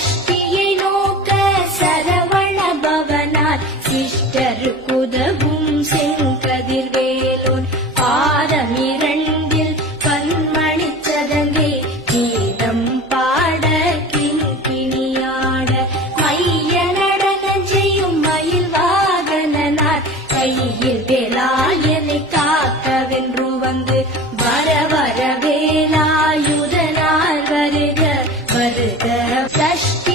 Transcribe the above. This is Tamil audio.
சஷ்டியை நோக்க சரவண பவனார் சிஷ்டருக்குதவும் செங்கதிர்வேலோன் பாதமிரண்டில் பன்மணிச் சதங்கை கீதம் பாட கிண்கிணியாட மைய நடன செய்யும் மயில் வாகனனார் கையில் வேலாயனை காக்கவென்று வந்து வர வர வேலாயுதனார் வருக வருக சஷ்டி